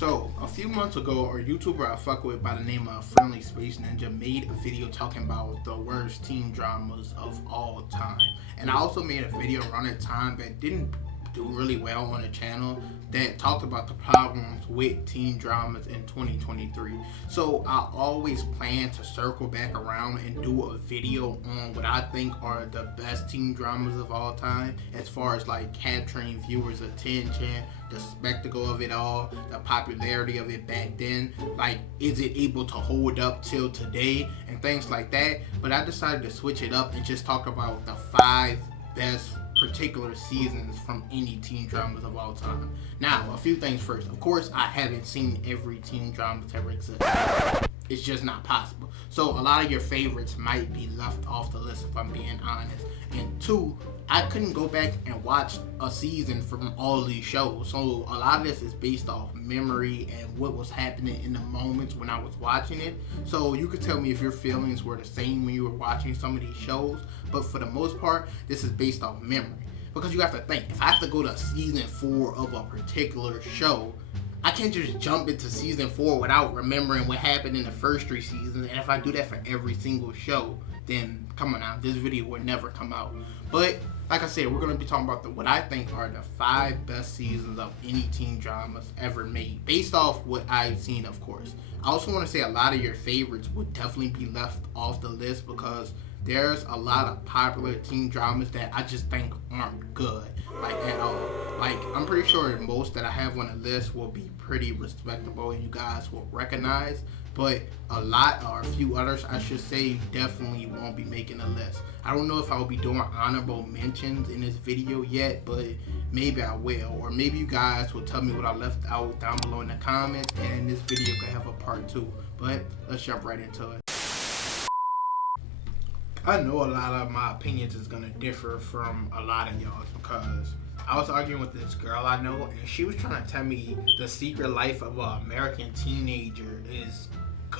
So, a few months ago, a YouTuber I fuck with by the name of Friendly Space Ninja made a video talking about the worst teen dramas of all time. And I also made a video around that time that didn't do really well on the channel that talked about the problems with teen dramas in 2023. So I always plan to circle back around and do a video on what I think are the best teen dramas of all time, as far as like capturing viewers' attention, the spectacle of it all, the popularity of it back then, like is it able to hold up till today and things like that. But I decided to switch it up and just talk about the 5 best particular seasons from any teen dramas of all time. Now, a few things first. Of course, I haven't seen every teen drama to ever exist. It's just not possible. So a lot of your favorites might be left off the list if I'm being honest. And 2, I couldn't go back and watch a season from all of these shows. So a lot of this is based off memory and what was happening in the moments when I was watching it. So you could tell me if your feelings were the same when you were watching some of these shows. But for the most part, this is based off memory. Because you have to think, if I have to go to season 4 of a particular show, I can't just jump into season 4 without remembering what happened in the first 3 seasons. And if I do that for every single show, then come on now, this video would never come out. But like I said, we're going to be talking about what I think are the 5 best seasons of any teen dramas ever made, based off what I've seen, of course. I also want to say a lot of your favorites would definitely be left off the list because there's a lot of popular teen dramas that I just think aren't good, like at all. Like, I'm pretty sure most that I have on the list will be pretty respectable and you guys will recognize, but a lot, or a few others I should say, definitely won't be making the list. I don't know if I will be doing honorable mentions in this video yet, but maybe I will, or maybe you guys will tell me what I left out down below in the comments and this video could have a part 2, but let's jump right into it. I know a lot of my opinions is going to differ from a lot of y'all because I was arguing with this girl I know and she was trying to tell me The Secret Life of an American Teenager is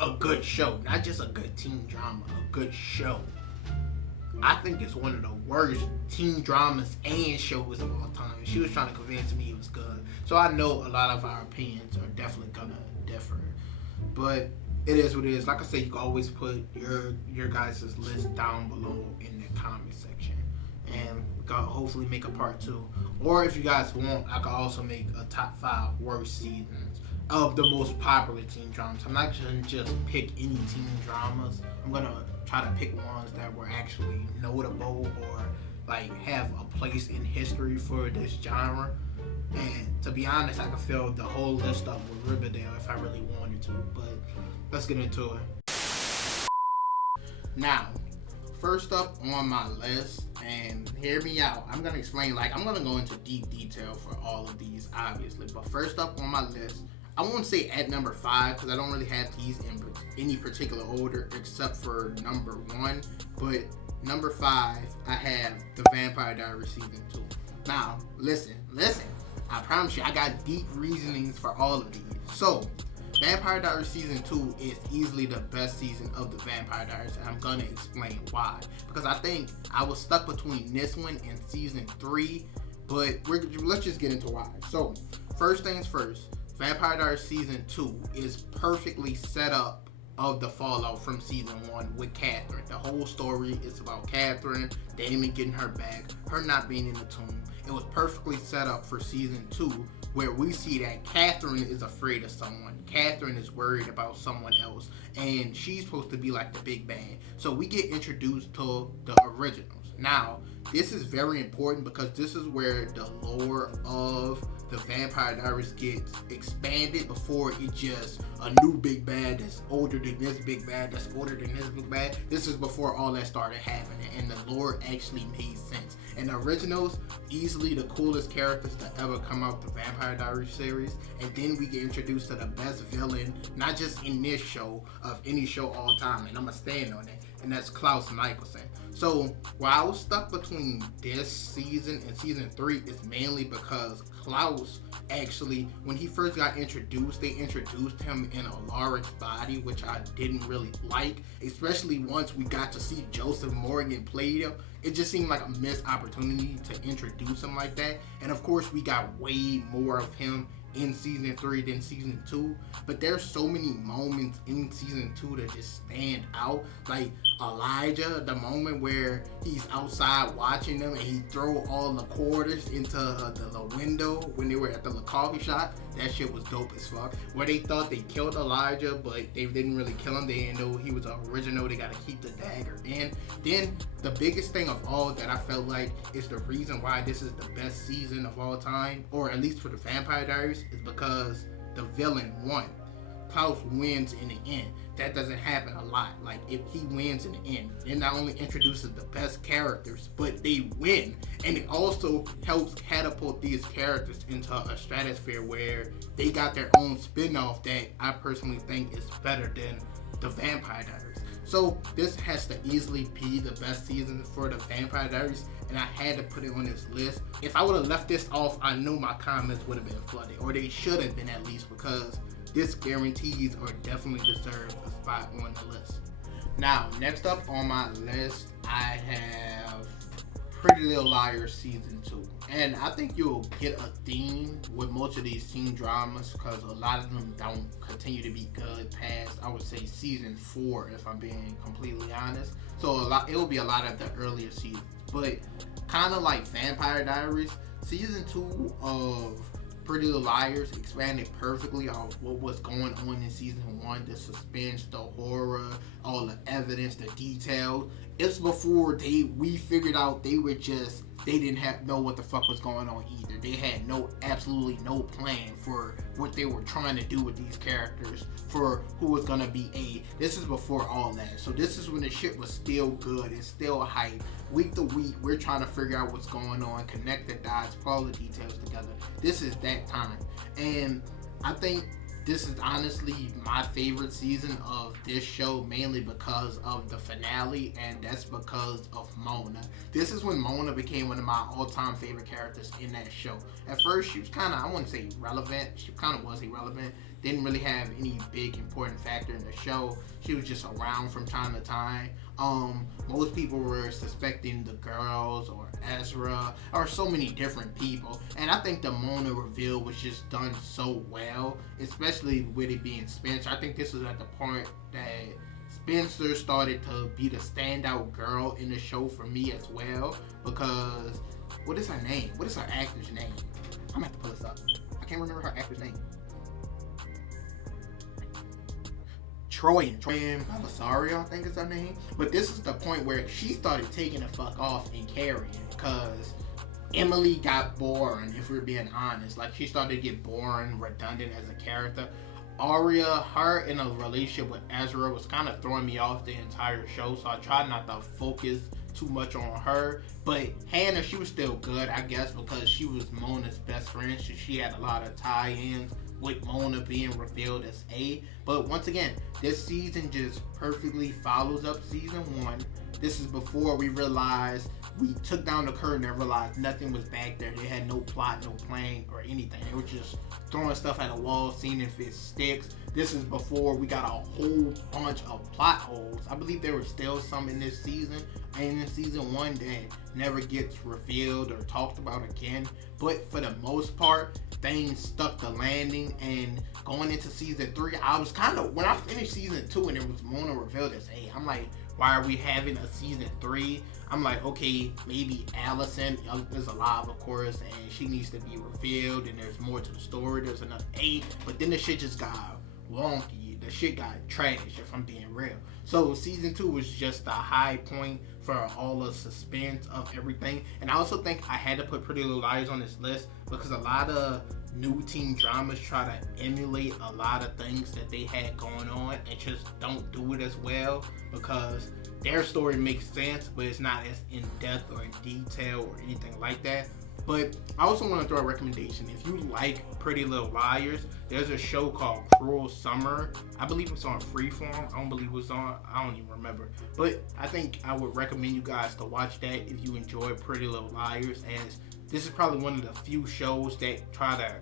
a good show, not just a good teen drama, a good show. I think it's one of the worst teen dramas and shows of all time. She was trying to convince me it was good. So I know a lot of our opinions are definitely going to differ. But it is what it is. Like I said, you can always put your guys' list down below in the comment section. And we can hopefully make a part 2. Or if you guys want, I can also make a top 5 worst seasons of the most popular teen dramas. I'm not going to just pick any teen dramas. I'm going to try to pick ones that were actually notable or like have a place in history for this genre. And to be honest, I could fill the whole list up with Riverdale if I really wanted to. But let's get into it. Now, first up on my list, and hear me out, I'm going to explain, I'm going to go into deep detail for all of these, obviously. But first up on my list, I won't say at number 5 because I don't really have these in any particular order except for number 1. But number 5, I have The Vampire Diaries Season 2. Now, listen. I promise you, I got deep reasonings for all of these. So, Vampire Diaries Season 2 is easily the best season of The Vampire Diaries, and I'm gonna explain why. Because I think I was stuck between this one and Season 3, but let's just get into why. So, first things first, Vampire Diaries Season 2 is perfectly set up of the fallout from Season 1 with Catherine. The whole story is about Catherine, Damon getting her back, her not being in the tomb. It was perfectly set up for Season 2, where we see that Catherine is afraid of someone. Catherine is worried about someone else, and she's supposed to be like the big bad. So we get introduced to the originals. Now, this is very important because this is where the lore of the Vampire Diaries gets expanded before it's just a new big bad that's older than this big bad, that's older than this big bad. This is before all that started happening, and the lore actually made sense. And the originals, easily the coolest characters to ever come out the Vampire Diaries series. And then we get introduced to the best villain, not just in this show, of any show all time. And I'm going to stand on it. And that's Klaus Michelson. So, while I was stuck between this season and Season 3, it's mainly because Klaus, actually, when he first got introduced, they introduced him in Alaric's body, which I didn't really like. Especially once we got to see Joseph Morgan play him. It just seemed like a missed opportunity to introduce him like that. And of course, we got way more of him in season 3 than season 2, but there's so many moments in season 2 that just stand out. Like Elijah, the moment where he's outside watching them and he throw all the quarters into the window when they were at the coffee shop. That shit was dope as fuck. Where they thought they killed Elijah, but they didn't really kill him. They didn't know he was an original. They gotta keep the dagger. And then the biggest thing of all that I felt like is the reason why this is the best season of all time, or at least for the Vampire Diaries, is because the villain won. Klaus wins in the end. That doesn't happen a lot. Like, if he wins in the end, it not only introduces the best characters, but they win. And it also helps catapult these characters into a stratosphere where they got their own spin-off that I personally think is better than the Vampire Diaries. So this has to easily be the best season for the Vampire Diaries, and I had to put it on this list. If I would have left this off, I know my comments would have been flooded, or they should have been at least, because this guarantees or definitely deserves a spot on the list. Now, next up on my list, I have Pretty Little Liars Season 2. And I think you'll get a theme with most of these teen dramas, because a lot of them don't continue to be good past, I would say, Season 4, if I'm being completely honest. So it will be a lot of the earlier seasons. But kind of like Vampire Diaries, Season 2 of Pretty Little Liars expanded perfectly on what was going on in season 1, the suspense, the horror, all the evidence, the details. It's before we figured out they didn't know what the fuck was going on either. They had absolutely no plan for what they were trying to do with these characters, for who was gonna be This is before all that. So this is when the shit was still good. It's still hype. Week to week, we're trying to figure out what's going on, connect the dots, put all the details together. This is that time. And I think this is honestly my favorite season of this show, mainly because of the finale, and that's because of Mona. This is when Mona became one of my all-time favorite characters in that show. At first, she was kind of, I wouldn't say relevant, she kind of was irrelevant, didn't really have any big important factor in the show. She was just around from time to time. Most people were suspecting the girls or Ezra or so many different people, and I think the Mona reveal was just done so well, especially with it being Spencer. I think this was at the point that Spencer started to be the standout girl in the show for me as well, because what is her name? What is her actor's name? I'm gonna have to pull this up. I can't remember her actor's name. Troyan Belisario, I think is her name. But this is the point where she started taking the fuck off and carrying, because Emily got boring, if we're being honest. Like, she started to get boring, redundant as a character. Arya, her in a relationship with Ezra was kind of throwing me off the entire show, so I tried not to focus too much on her. But Hannah, she was still good, I guess, because she was Mona's best friend, so she had a lot of tie-ins with Mona being revealed as But once again, this season just perfectly follows up season 1. This is before we realized, we took down the curtain and realized nothing was back there. They had no plot, no plan, or anything. They were just throwing stuff at a wall, seeing if it sticks. This is before we got a whole bunch of plot holes. I believe there were still some in this season, and in season 1 that never gets revealed or talked about again. But for the most part, things stuck the landing. And going into season 3, I was kind of, when I finished season 2 and it was Mona revealed as I'm like, why are we having a season 3? I'm like, okay, maybe Allison is alive, of course, and she needs to be revealed, and there's more to the story. There's enough but then the shit just got wonky. The shit got trash, if I'm being real. So season 2 was just the high point for all the suspense of everything. And I also think I had to put Pretty Little Liars on this list because a lot of new teen dramas try to emulate a lot of things that they had going on and just don't do it as well, because their story makes sense, but it's not as in depth or in detail or anything like that. But I also want to throw a recommendation. If you like Pretty Little Liars, there's a show called Cruel Summer. I believe it's on Freeform. I don't believe it was on, I don't even remember. But I think I would recommend you guys to watch that if you enjoy Pretty Little Liars, as this is probably one of the few shows that try to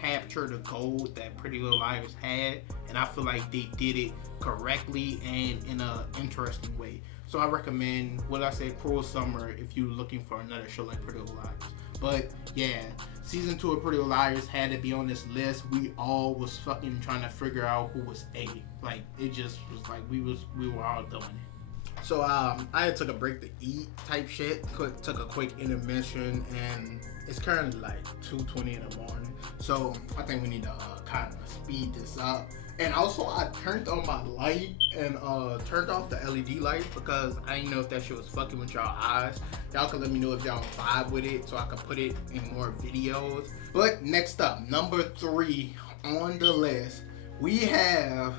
capture the gold that Pretty Little Liars had, and I feel like they did it correctly and in an interesting way. So I recommend, what I said, Cruel Summer, if you're looking for another show like Pretty Little Liars. But yeah, season 2 of Pretty Little Liars had to be on this list. We all was fucking trying to figure out who was A. Like it just was like we were all doing it. So I had took a break to eat type shit. Took a quick intermission, and it's currently like 2:20 in the morning. So I think we need to kind of speed this up. And also I turned on my light and turned off the LED light because I didn't know if that shit was fucking with y'all eyes. Y'all can let me know if y'all vibe with it so I can put it in more videos. But next up, number 3 on the list, we have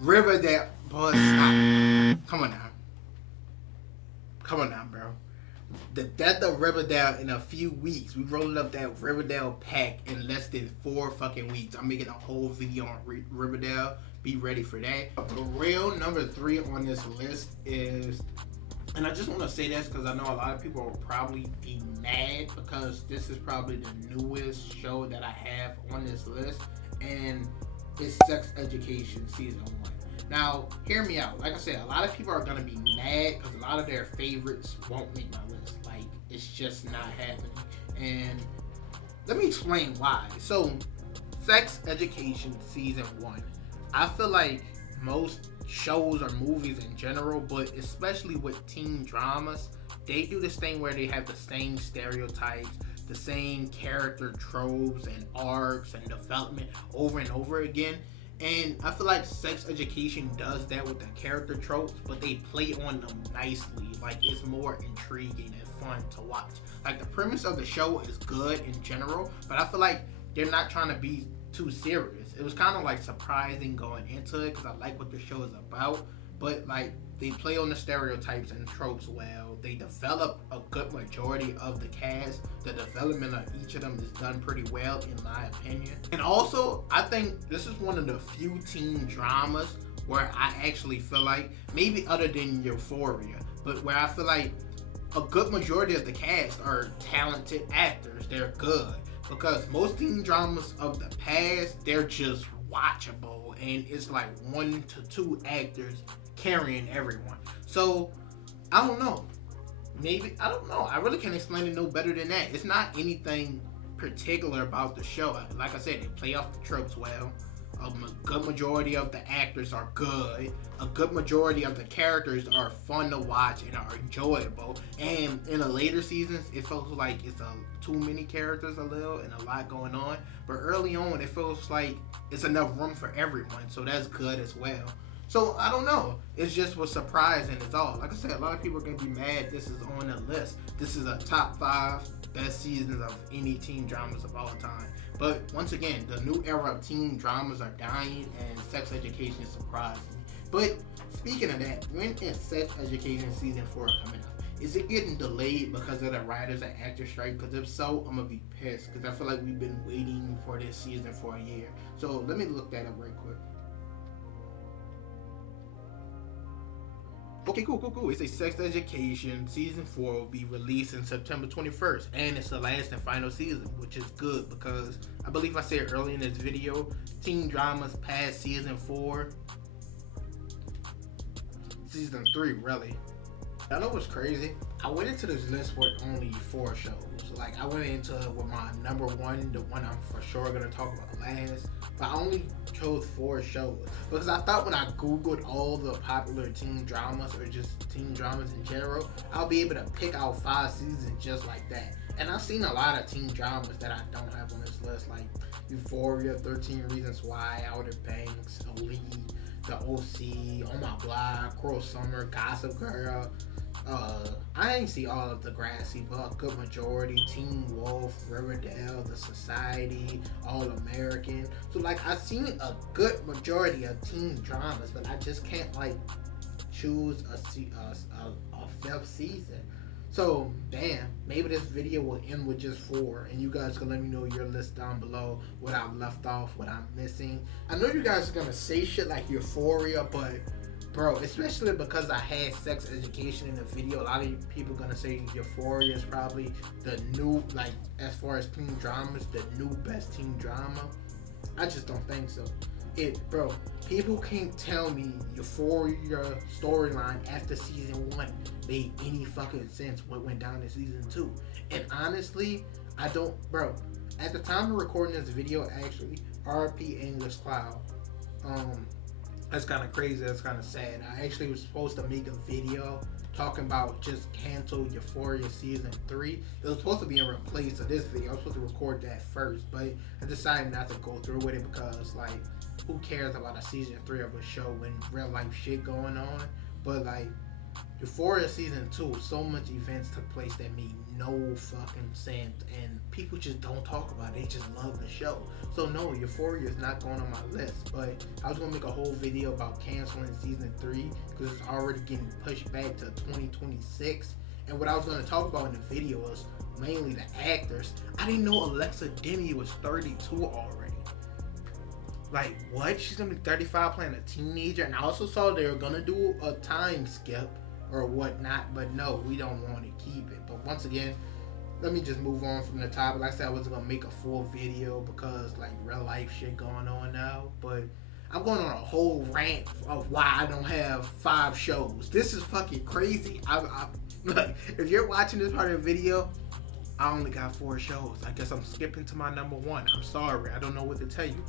Riverdale. Boy, stop. Come on now, bro. The death of Riverdale in a few weeks. We rolled up that Riverdale pack in less than 4 fucking weeks. I'm making a whole video on Riverdale. Be ready for that. The real number 3 on this list is, and I just want to say this because I know a lot of people will probably be mad because this is probably the newest show that I have on this list, and it's Sex Education Season 1. Now, hear me out. Like I said, a lot of people are going to be mad because a lot of their favorites won't make my list. Like, it's just not happening. And let me explain why. So, Sex Education Season 1. I feel like most shows or movies in general, but especially with teen dramas, they do this thing where they have the same stereotypes, the same character tropes and arcs and development over and over again. And I feel like Sex Education does that with the character tropes, but they play on them nicely. Like, it's more intriguing and fun to watch. Like, the premise of the show is good in general, but I feel like they're not trying to be too serious. It was kind of like surprising going into it because I like what the show is about, but like they play on the stereotypes and tropes well. They develop a good majority of the cast. The development of each of them is done pretty well in my opinion. And also, I think this is one of the few teen dramas where I actually feel like, maybe other than Euphoria, but where I feel like a good majority of the cast are talented actors. They're good. Because most teen dramas of the past, they're just watchable, and it's like 1 to 2 actors carrying everyone. So, I don't know. Maybe, I don't know. I really can't explain it no better than that. It's not anything particular about the show. Like I said, they play off the tropes well. A good majority of the actors are good. A good majority of the characters are fun to watch and are enjoyable. And in the later seasons, it feels like it's too many characters a little and a lot going on. But early on, it feels like it's enough room for everyone. So that's good as well. So I don't know. It's just was surprising is all. Like I said, a lot of people are going to be mad this is on the list. This is a top 5 best seasons of any teen dramas of all time. But once again, the new era of teen dramas are dying, and Sex Education surprised me. But speaking of that, when is Sex Education Season 4 coming out? Is it getting delayed because of the writers and actors strike? Because if so, I'm going to be pissed because I feel like we've been waiting for this season for a year. So let me look that up right quick. Okay, cool. It's a Sex Education Season 4 will be released in September 21st. And it's the last and final season, which is good because I believe I said earlier in this video, teen dramas past Season 4. Season 3, really. I know what's crazy? I went into this list with only 4 shows. Like, I went into it with my number 1, the one I'm for sure going to talk about last. But I only chose 4 shows. Because I thought when I Googled all the popular teen dramas, or just teen dramas in general, I'll be able to pick out 5 seasons just like that. And I've seen a lot of teen dramas that I don't have on this list. Like Euphoria, 13 Reasons Why, Outer Banks, Elite, The OC, On My Block, Cruel Summer, Gossip Girl. I ain't see all of the Grassy, but a good majority. Teen Wolf, Riverdale, The Society, All American. So like I've seen a good majority of teen dramas, but I just can't like choose a 5th season. So damn, maybe this video will end with just 4, and you guys can let me know your list down below, what I've left off, what I'm missing. I know you guys are gonna say shit like Euphoria, but bro, especially because I had Sex Education in the video, a lot of people gonna say Euphoria is probably the new, like, as far as teen dramas, the new best teen drama. I just don't think so. Bro, people can't tell me Euphoria storyline after season 1 made any fucking sense what went down in season 2. And honestly, I don't, bro. At the time of recording this video, actually, RP English Cloud. That's kind of crazy. That's kind of sad. I actually was supposed to make a video talking about just cancel Euphoria season 3. It was supposed to be in replace of this video. I was supposed to record that first, but I decided not to go through with it because, like, who cares about a season 3 of a show when real life shit going on? But like, Euphoria season 2, so much events took place that made no fucking sense, and people just don't talk about it. They just love the show. So no, Euphoria is not going on my list, but I was gonna make a whole video about canceling season 3 because it's already getting pushed back to 2026. And what I was gonna talk about in the video was mainly the actors. I didn't know Alexa Demi was 32 already. Like, what? She's gonna be 35 playing a teenager? And I also saw they were gonna do a time skip or whatnot, but no, we don't want to keep it. But once again, let me just move on from the topic. Like I said, I wasn't gonna make a full video because like real life shit going on now, but I'm going on a whole rant of why I don't have 5 shows. This is fucking crazy. Like, if you're watching this part of the video, I only got 4 shows. I guess I'm skipping to my number 1. I'm sorry, I don't know what to tell you.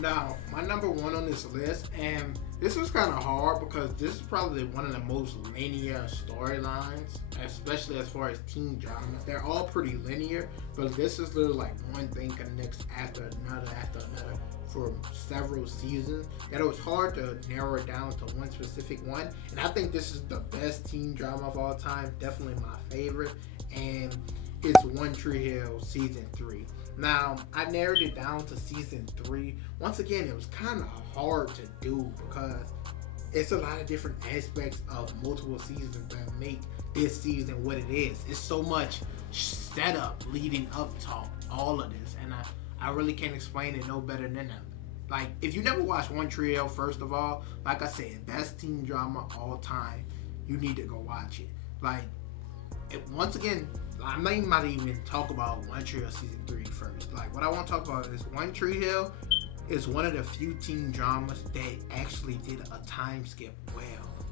Now, my number 1 on this list, and this was kind of hard because this is probably one of the most linear storylines, especially as far as teen dramas. They're all pretty linear, but this is literally like one thing connects after another for several seasons, that it was hard to narrow it down to one specific one. And I think this is the best teen drama of all time, definitely my favorite, and it's One Tree Hill season 3. Now, I narrowed it down to season 3. Once again, it was kind of hard to do because it's a lot of different aspects of multiple seasons that make this season what it is. It's so much setup leading up to all of this, and I really can't explain it no better than that. Like, if you never watched One Tree Hill, first of all, like I said, best teen drama all time, you need to go watch it. Like, once again, I might not even talk about One Tree Hill season 3 first. Like, what I want to talk about is One Tree Hill is one of the few teen dramas that actually did a time skip well.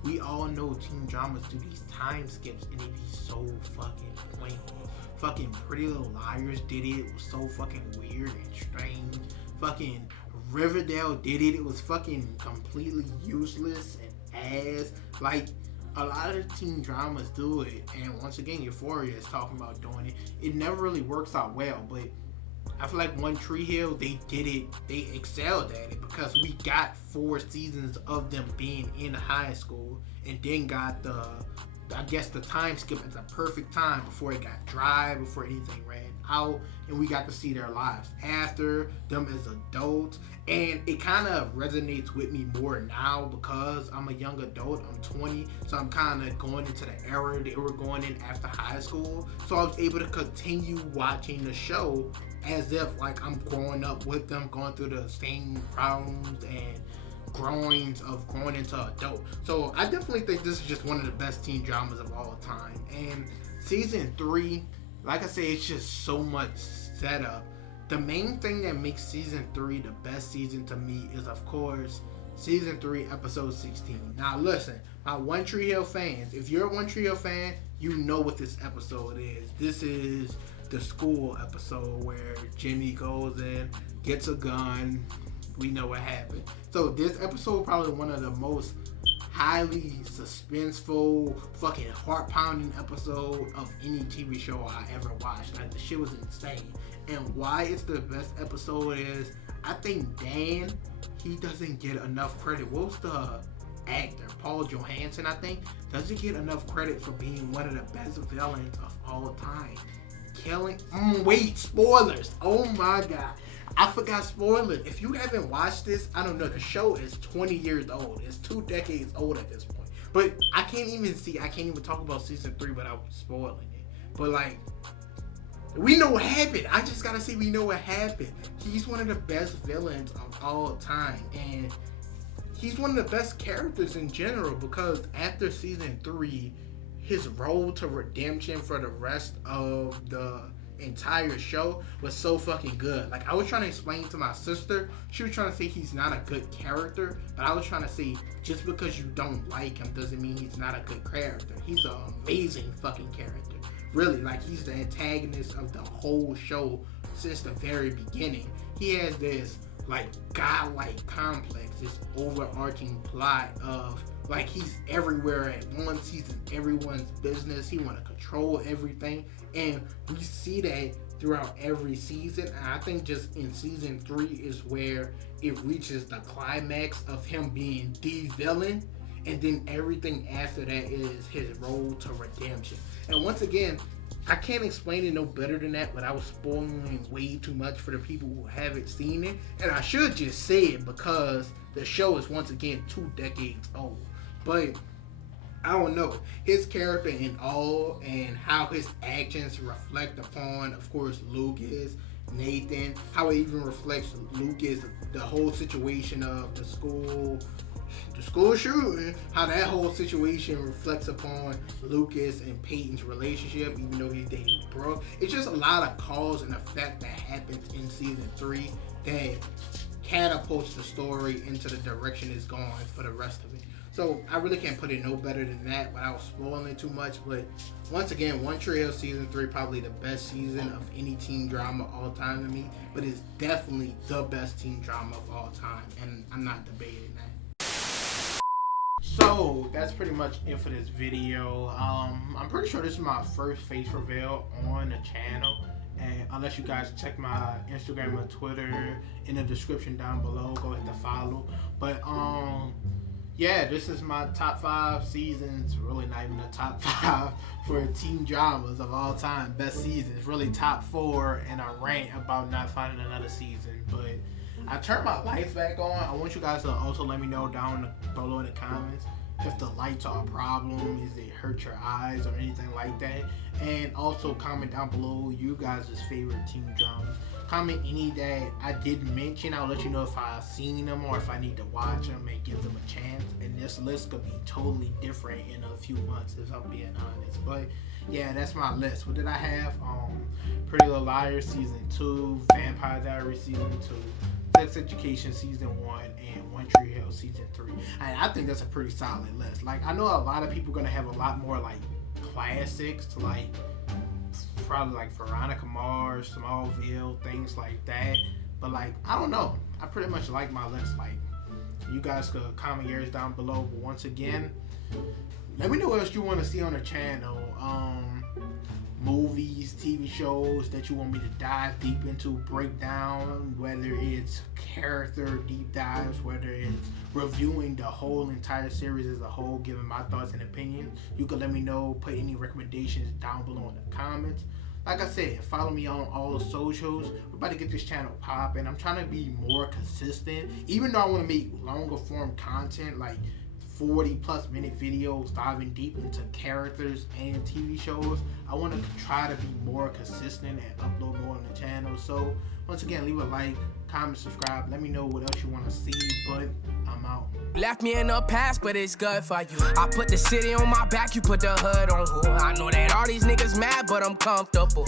We all know teen dramas do these time skips and they be so fucking pointless. Fucking Pretty Little Liars did it. It was so fucking weird and strange. Fucking Riverdale did it. It was fucking completely useless and ass. Like, a lot of teen dramas do it, and once again, Euphoria is talking about doing it. It never really works out well, but I feel like One Tree Hill, they did it, they excelled at it because we got 4 seasons of them being in high school, and then got the time skip at the perfect time before it got dry, before anything ran out, and we got to see their lives after, them as adults. And it kind of resonates with me more now because I'm a young adult. I'm 20, so I'm kind of going into the era they were going in after high school. So I was able to continue watching the show as if like I'm growing up with them, going through the same problems and growing into adult. So I definitely think this is just one of the best teen dramas of all time. And season 3, like I say, it's just so much setup. The main thing that makes season 3 the best season to me is, of course, season 3, episode 16. Now listen, my One Tree Hill fans, if you're a One Tree Hill fan, you know what this episode is. This is the school episode where Jimmy goes in, gets a gun. We know what happened. So this episode probably one of the most highly suspenseful, fucking heart-pounding episode of any TV show I ever watched. Like, the shit was insane. And why it's the best episode is, I think Dan, he doesn't get enough credit. What was the actor? Paul Johansson, I think, doesn't get enough credit for being one of the best villains of all time. Killing, wait, spoilers. Oh my God. I forgot spoilers. If you haven't watched this, I don't know. The show is 20 years old. It's 2 decades old at this point. But I can't even talk about season 3 without spoiling it. But like, we know what happened. I just gotta say we know what happened. He's one of the best villains of all time. And he's one of the best characters in general because after season 3, his road to redemption for the rest of the entire show was so fucking good. Like, I was trying to explain to my sister, she was trying to say he's not a good character, but I was trying to say just because you don't like him doesn't mean he's not a good character. He's an amazing fucking character. Really, like, he's the antagonist of the whole show since the very beginning. He has this, like, godlike complex, this overarching plot of, like, he's everywhere at once. He's in everyone's business. He want to control everything. And we see that throughout every season. And I think just in season 3 is where it reaches the climax of him being the villain. And then everything after that is his road to redemption. And once again, I can't explain it no better than that without spoiling way too much for the people who haven't seen it. And I should just say it because the show is once again 2 decades old. But I don't know, his character in all and how his actions reflect upon, of course, Lucas, Nathan, how it even reflects Lucas, the whole situation of the school shooting, how that whole situation reflects upon Lucas and Peyton's relationship, even though he's dating Brooke. It's just a lot of cause and effect that happens in season 3 that catapults the story into the direction it's going for the rest of it. So I really can't put it no better than that without spoiling it too much. But once again, One Tree Hill season 3 probably the best season of any teen drama all time to me. But it's definitely the best teen drama of all time, and I'm not debating that. So that's pretty much it for this video. I'm pretty sure this is my first face reveal on the channel. And unless you guys check my Instagram or Twitter in the description down below, go hit the follow. But yeah, this is my top 5 seasons. Really not even the top 5 for teen dramas of all time. Best seasons. Really top 4 and a rant about not finding another season. But I turned my lights back on. I want you guys to also let me know down below in the comments if the lights are a problem, is it hurt your eyes or anything like that. And also comment down below you guys' favorite teen dramas. Comment any that I didn't mention. I'll let you know if I've seen them or if I need to watch them and give them a chance. And this list could be totally different in a few months, if I'm being honest. But yeah, that's my list. What did I have? Pretty Little Liars season 2, Vampire Diaries season 2, Sex Education season 1, and One Tree Hill season 3. And I think that's a pretty solid list. Like, I know a lot of people are gonna have a lot more like classics to like, probably like Veronica Mars, Smallville, things like that. But like, I don't know. I pretty much like my list. Like, you guys could comment yours down below. But once again, let me know what else you want to see on the channel. Movies, TV shows that you want me to dive deep into, break down, whether it's character deep dives, whether it's reviewing the whole entire series as a whole, giving my thoughts and opinions. You can let me know, put any recommendations down below in the comments. Like I said, follow me on all the socials. We're about to get this channel popping. I'm trying to be more consistent, even though I want to make longer form content, like 40+ minute videos diving deep into characters and TV shows. I want to try to be more consistent and upload more on the channel. So once again, leave a like, comment, subscribe. Let me know what else you want to see, but I'm out. Left me in the past, but it's good for you. I put the city on my back, you put the hood on who. I know that all these niggas mad, but I'm comfortable.